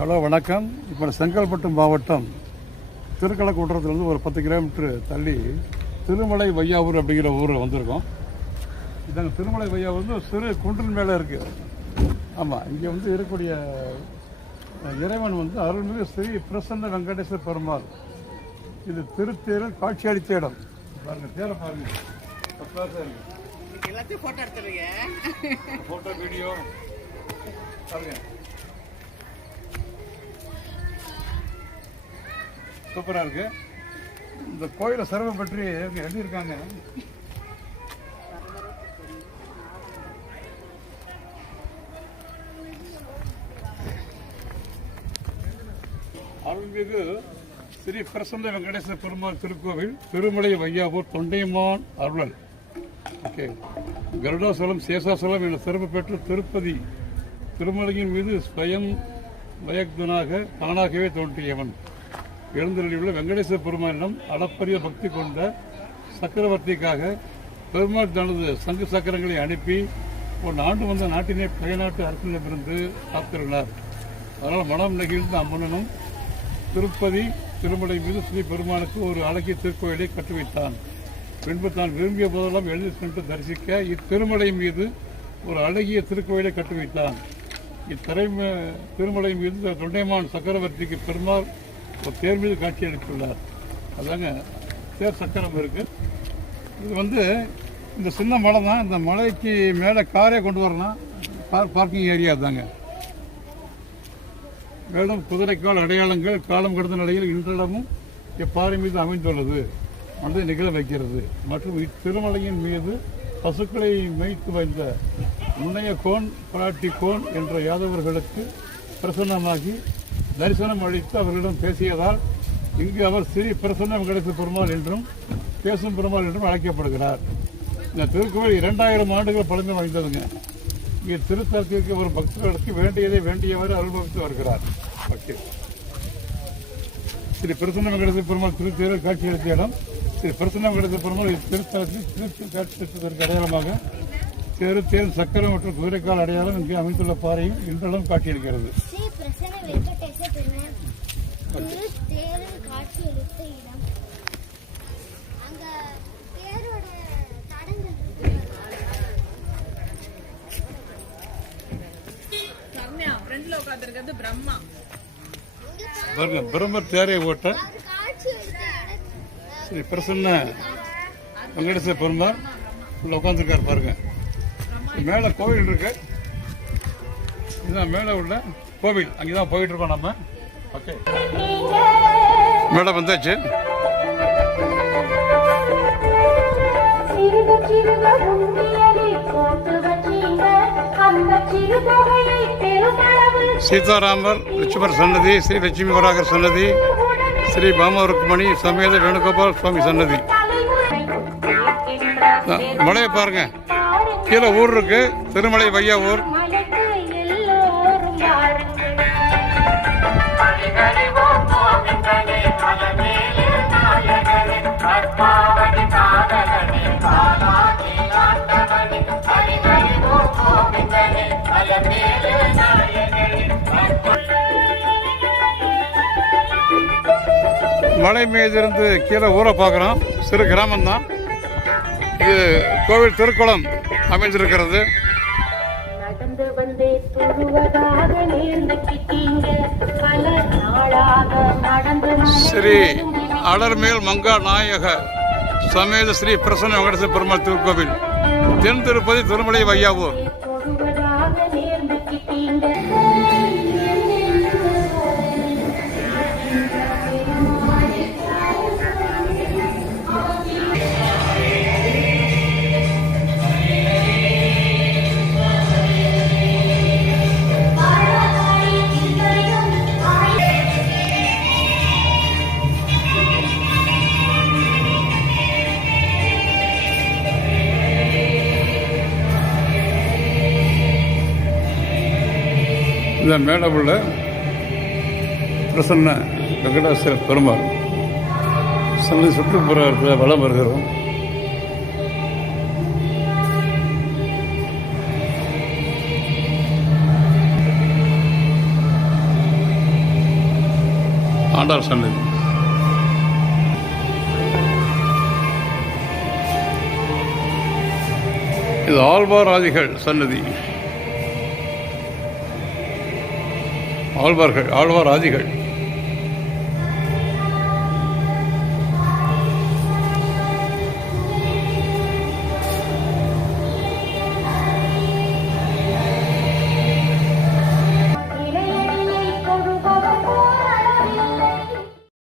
Hello வணக்கம். இப்போ செங்கல்பட்டு மாவட்டம் திருக்கலக்குன்றத்துலேருந்து ஒரு 10 கிலோமீட்டர் தள்ளி திருமலை வையாவூர் அப்படிங்கிற ஊரில் வந்திருக்கோம். இதாங்க திருமலை வையாவூர் வந்து சிறு குன்றின் மேலே இருக்குது. ஆமாம், இங்கே வந்து இருக்கக்கூடிய இறைவன் வந்து அருள்மிகு ஸ்ரீ பிரசன்ன வெங்கடேஸ்வர பெருமாள். இது திருத்தேரில் காட்சி அளித்த இடம். பாருங்கள், தேரை பாருங்கள், எல்லாத்தையும் ஃபோட்டோ எடுத்துருங்க. ஃபோட்டோ வீடியோ பாருங்க, சூப்பராக இருக்கு. இந்த கோயிலை சிறப்பை பற்றி எழுதியிருக்காங்க. அருள்மிகு ஸ்ரீ பிரசன்ன வெங்கடேஸ்வர பெருமாள் திருக்கோவில், திருமலை வையாவூர், தொண்டைமான் அருளல். ஓகே, கருடாசலம், சேஷாசலம் என சிறப்பு பெற்ற திருப்பதி திருமலையின் மீது ஸ்வயம் வயக்தனாக தானாகவே தோன்றியவன் எழுந்தருளியுள்ள வெங்கடேஸ்வர பெருமானிடம் அளப்பரிய பக்தி கொண்ட சக்கரவர்த்திக்காக பெருமாள் தனது சங்கு சக்கரங்களை அனுப்பி ஒரு ஆண்டு வந்த நாட்டினை பயநாட்டு அரசிடமிருந்து காத்திருந்தார். அதனால் மனம் நெகிழ்ந்த அம்மனனும் திருப்பதி திருமலை மீது ஸ்ரீ பெருமானுக்கு ஒரு அழகிய திருக்கோயிலை கட்டி வைத்தான். பின்பு தான் விரும்பிய போதெல்லாம் எழுதி சென்று தரிசிக்க இத்திருமலை மீது ஒரு அழகிய திருக்கோயிலை கட்டி வைத்தான். திருமலை மீது தொண்டைமான் சக்கரவர்த்திக்கு பெருமாள் ஒரு தேர் மீது காட்சி அளித்துள்ளார். அதாங்க தேர் சக்கரம் இருக்கு. இது வந்து இந்த சின்ன மலை தான். இந்த மலைக்கு மேலே காரே கொண்டு வரலாம். பார்க்கிங் ஏரியா தாங்க. மேலும் குதிரைக்கால் அடையாளங்கள் காலம் கடந்த நிலையில் இன்றளவும் இப்பாறை மீது அமைந்துள்ளது அதை நிகழ வைக்கிறது. மற்றும் இத்திருமலையின் மீது பசுக்களை மேய்த்து வைத்த முன்னைய கோன் பிராட்டி கோன் என்ற யாதவர்களுக்கு பிரசன்னமாகி தரிசனம் அளித்து அவர்களிடம் பேசியதால் இங்கு அவர் ஸ்ரீ பிரசன்ன வெங்கடேஸ்வர பெருமாள் என்றும் பேசும் பெருமாள் என்றும் அழைக்கப்படுகிறார். இந்த திருக்கோவில் 2000 ஆண்டுகள் பழமை வாய்ந்ததுங்க. இங்கே திருத்தலத்திற்கு ஒரு பக்தர்களுக்கு வேண்டியதை வேண்டியவாறு அனுபவித்து வருகிறார். ஓகே, ஸ்ரீ பிரசன்ன வெங்கடேஸ்வர பெருமாள் திருத்தேரில் காட்சி அளித்த இடம். ஸ்ரீ பிரசன்ன வெங்கடேஸ்வர பெருமாள் இத்திருத்தலத்தில் திருத்தேர் காட்சி அளித்ததற்கு அடையாளமாக தேர் சக்கரம் மற்றும் குதிரைக்கால் அடையாளம் இங்கே அமைந்துள்ள பாறையும் இன்றளவும் காட்சியளிக்கிறது. பிரம்மர் தேரை ஓட்ட ஸ்ரீ பிரசன்ன வெங்கடேஸ்வர பெருமாள் உள்ள உட்காந்துருக்காரு. பாருங்க, மேலே கோவில் இருக்கு. இதுதான் மேலே உள்ள கோவில். அங்கேதான் போயிட்டு இருக்கோம் நம்ம. ஓகே, மேடம் வந்தாச்சு. சீதாராமர் லட்சுமர் சன்னதி, ஸ்ரீ லட்சுமி வராகர் சன்னதி, ஸ்ரீ பாம ருக்மணி சமேத வேணுகோபால் சுவாமி சன்னதி. மலையை பாருங்க, கீழே ஊர் இருக்கு, திருமலை வையாவூர். மலை மீதிருந்து கீழே ஊரை பார்க்குறோம். சிறு கிராமம் தான் இது. கோவில் திருக்குளம் அமைந்திருக்கிறது. ஸ்ரீ அலர்மேல் மங்கா நாயக சமேத ஸ்ரீ பிரசன்ன வெங்கடேஸ்வர பெருமாள் திருக்கோவில், தென் திருப்பதி திருமலை வையாவூர். இந்த மேலே உள்ள பிரசன்ன வெங்கடேஸ்வர பெருமாள் சன்னதி சுற்றுப்புற வளம் வருகிறோம். ஆண்டார் சன்னதி. இது ஆழ்வார் ஆதிகள் சன்னதி. ஆழ்வார் ஆதிகள்